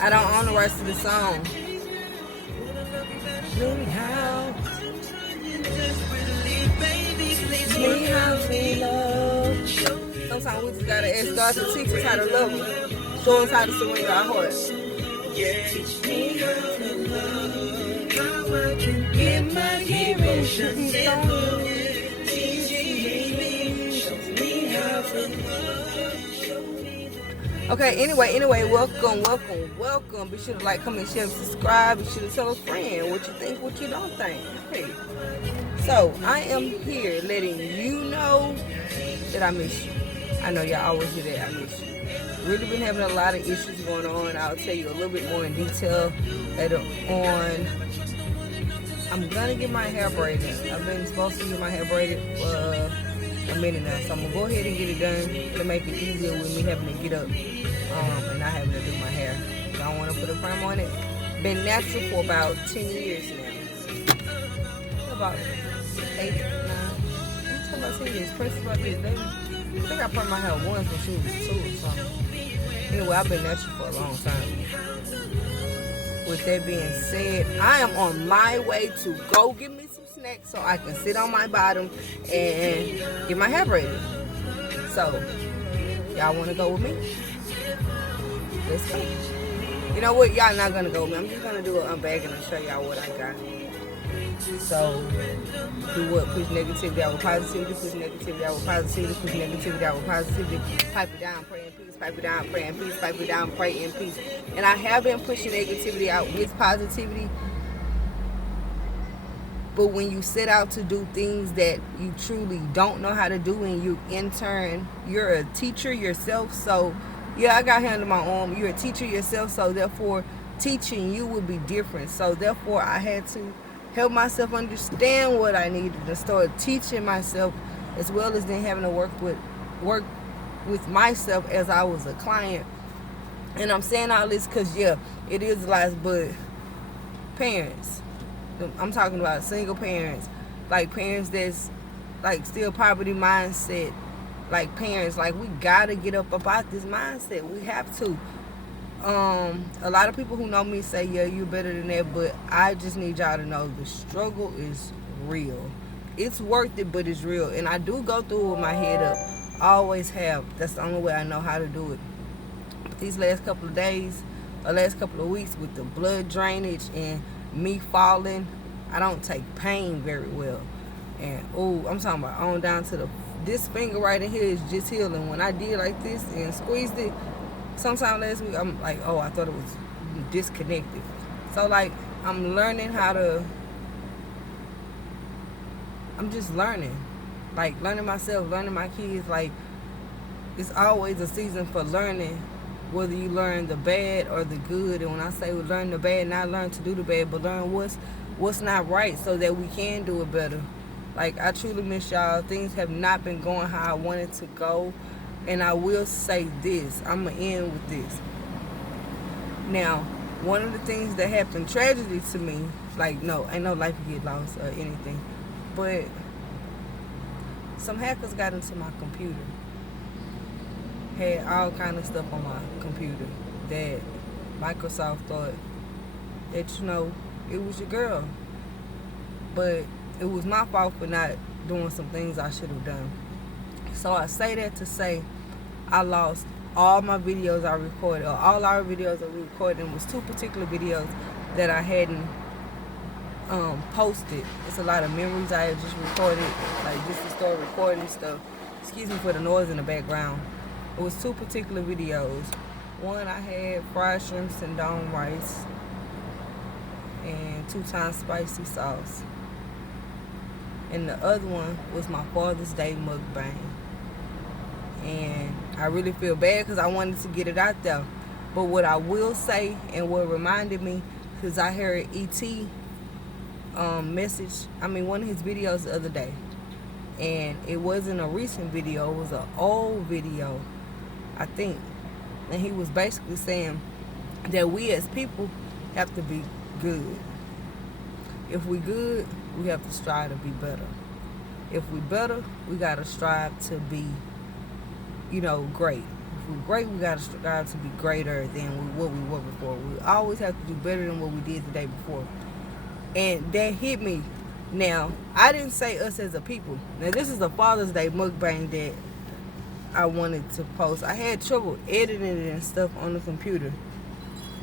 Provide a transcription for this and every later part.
I don't own the rights to the song. Sweet house, sweet house we love. Sometimes we just gotta ask God to teach us how to love Him. Show us how to surrender our hearts. Teach me how to love. How I can get my emotions in love. Teach me, show me how to love. Okay, anyway, welcome. Be sure to like, comment, share, and subscribe. Be sure to tell a friend what you think, what you don't think. Hey. So, I am here letting you know that I miss you. I know y'all always hear that I miss you. Really been having a lot of issues going on. I'll tell you a little bit more in detail later on. I'm gonna get my hair braided. I've been supposed to get my hair braided for a minute now, so I'm gonna go ahead and get it done to make it easier with me having to get up and not having to do my hair. I don't want to put a perm on it. Been natural for about 10 years now. About 8, 9. I'm talking about 10 years. Prince about this, baby. I think I permed my hair once when she was 2 or something. Anyway, I've been natural for a long time. With that being said, I am on my way to go get me some snacks so I can sit on my bottom and get my hair braided. So, y'all want to go with me? Let's go. You know what? Y'all not going to go with me. I'm just going to do an unbagging and show y'all what I got. So, do what? Push negativity out with positivity, push negativity out with positivity, push negativity out with positivity. Pipe it down, pray in peace, pipe it down, pray in peace, pipe it down, pray in peace. And I have been pushing negativity out with positivity. But when you set out to do things that you truly don't know how to do, and you in turn, you're a teacher yourself. So, yeah, I got hair under my arm. You're a teacher yourself. So, therefore, teaching you would be different. So, therefore, I had to help myself understand what I needed to start teaching myself, as well as then having to work with myself as I was a client. And I'm saying all this because, yeah, it is lies, but parents, I'm talking about single parents, like parents that's like still poverty mindset, like parents, like we gotta get up about this mindset. We have to. A lot of people who know me say, yeah, you're better than that, but I just need y'all to know the struggle is real. It's worth it, but it's real. And I do go through it with my head up. I always have. That's the only way I know how to do it. But these last couple of days, or last couple of weeks, with the blood drainage and me falling, I don't take pain very well. And, I'm talking about on down to this finger right in here is just healing. When I did like this and squeezed it, sometime last week, I'm like, I thought it was disconnected. So, like, I'm learning how to, I'm just learning. Like, learning myself, learning my kids. Like, it's always a season for learning, whether you learn the bad or the good. And when I say we learn the bad, not learn to do the bad, but learn what's not right so that we can do it better. Like, I truly miss y'all. Things have not been going how I wanted to go. And I will say this, I'm going to end with this. Now, one of the things that happened tragedy to me, like, no, ain't no life get lost or anything, but some hackers got into my computer. Had all kind of stuff on my computer that Microsoft thought that, it was your girl. But it was my fault for not doing some things I should have done. So I say that to say I lost all my videos I recorded, or all our videos I recorded, and it was 2 particular videos that I hadn't posted. It's a lot of memories I had just recorded, like just to start recording stuff. Excuse me for the noise in the background. It was 2 particular videos. One, I had fried shrimps and dome rice and 2 times spicy sauce. And the other one was my Father's Day mukbang. And I really feel bad because I wanted to get it out there. But what I will say, and what reminded me, because I heard E.T. Message, one of his videos the other day. And it wasn't a recent video, it was an old video, I think. And he was basically saying that we as people have to be good. If we good, we have to strive to be better. If we better, we got to strive to be great. If we're great, we got to strive to be greater than what we were before. We always have to do better than what we did the day before. And that hit me. Now, I didn't say us as a people. Now, this is a Father's Day mukbang that I wanted to post. I had trouble editing it and stuff on the computer.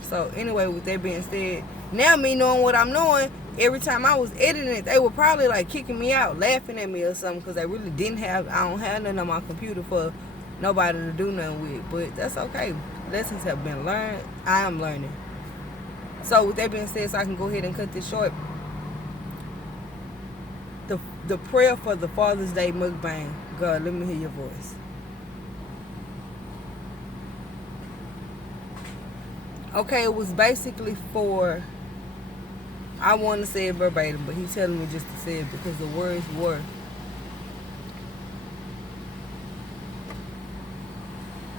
So, anyway, with that being said, now me knowing what I'm knowing, every time I was editing it, they were probably like kicking me out, laughing at me or something, because they really I don't have nothing on my computer for nobody to do nothing with. But that's okay. Lessons have been learned. I am learning. So, with that being said, so I can go ahead and cut this short. The prayer for the Father's Day mukbang. God, let me hear your voice. Okay, it was basically for, I want to say it verbatim, but he's telling me just to say it because the words were,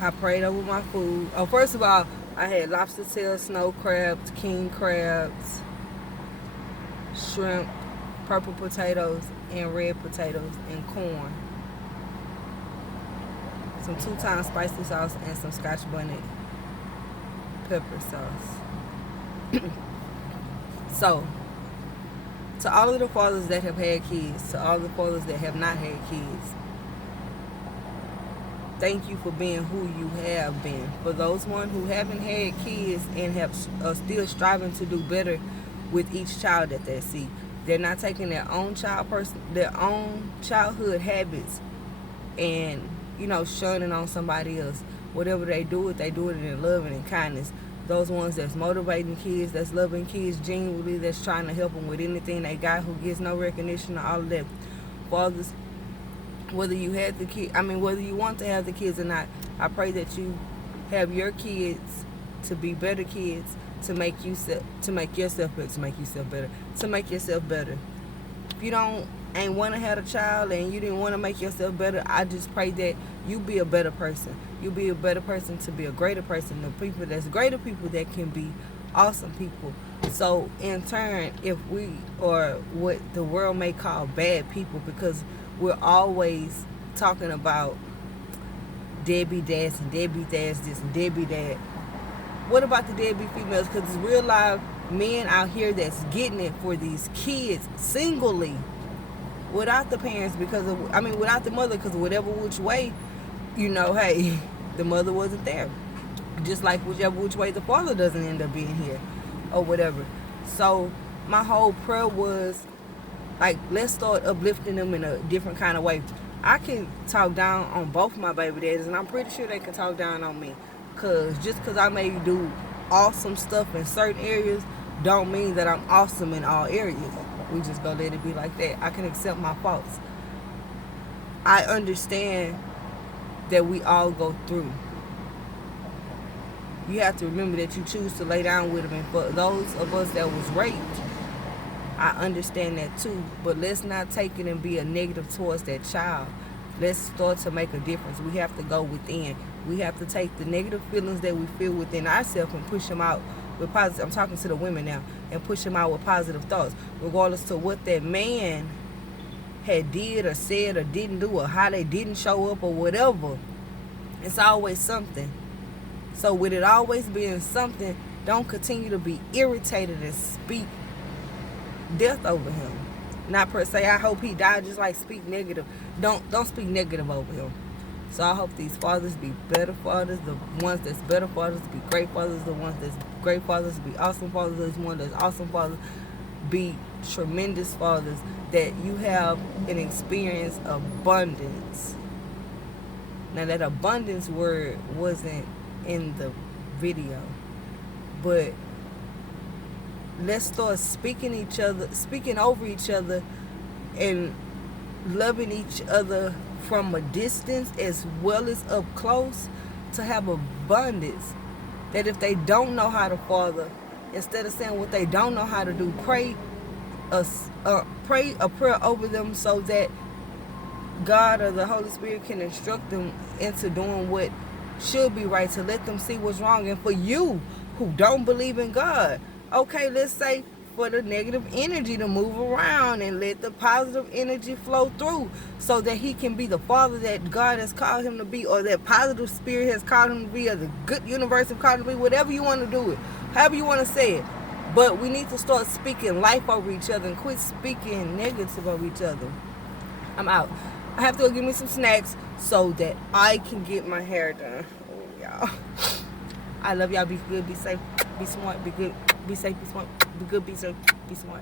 I prayed over my food. Oh, first of all, I had lobster tails, snow crabs, king crabs, shrimp, purple potatoes, and red potatoes, and corn. Some 2-time spicy sauce and some Scotch bonnet pepper sauce. So, to all of the fathers that have had kids, to all the fathers that have not had kids, thank you for being who you have been. For those one who haven't had kids and are still striving to do better with each child that they see, they're not taking their own childhood habits and shunning on somebody else. Whatever they do it in love and in kindness. Those ones that's motivating kids, that's loving kids genuinely, that's trying to help them with anything they got, who gets no recognition or all of that. Fathers, whether you had whether you want to have the kids or not, I pray that you have your kids to be better kids, to make yourself better. If you ain't want to have a child and you didn't want to make yourself better, I just pray that you be a better person. You be a better person to be a greater person. The people that's greater people that can be awesome people. So in turn, if we are what the world may call bad people, because we're always talking about deadbeat dads and deadbeat dads this and deadbeat dad. What about the deadbeat females? Because it's real live men out here that's getting it for these kids singly, without the parents, without the mother, because whatever which way, hey, the mother wasn't there. Just like whichever which way the father doesn't end up being here or whatever. So my whole prayer was, like, let's start uplifting them in a different kind of way. I can talk down on both my baby daddies, and I'm pretty sure they can talk down on me. Because I may do awesome stuff in certain areas, don't mean that I'm awesome in all areas. We just gonna let it be like that. I can accept my faults. I understand that we all go through. You have to remember that you choose to lay down with them. And for those of us that was raped, I understand that too. But let's not take it and be a negative towards that child. Let's start to make a difference. We have to go within. We have to take the negative feelings that we feel within ourselves and push them out with positive. I'm talking to the women now, and push them out with positive thoughts, regardless to what that man had did or said or didn't do, or how they didn't show up or whatever. It's always something. So with it always being something, don't continue to be irritated and speak death over him. Not per se, I hope he died, just like speak negative. Don't speak negative over him. So I hope these fathers be better fathers, the ones that's better fathers be great fathers, the ones that's great fathers be awesome fathers, the ones that's awesome fathers be tremendous fathers, that you have and experience abundance. Now that abundance word wasn't in the video, but let's start speaking over each other and loving each other from a distance as well as up close, to have abundance. That if they don't know how to father, instead of saying what they don't know how to do, pray a prayer over them, so that God or the Holy Spirit can instruct them into doing what should be right, to let them see what's wrong. And for you who don't believe in God, okay, let's say for the negative energy to move around and let the positive energy flow through so that he can be the father that God has called him to be, or that positive spirit has called him to be, or the good universe has called him to be, whatever you want to do it, however you want to say it. But we need to start speaking life over each other and quit speaking negative over each other. I'm out. I have to go get me some snacks so that I can get my hair done. Oh, y'all. I love y'all. Be good, be safe, be smart, be good, be safe, be smart, be good, be safe, be smart.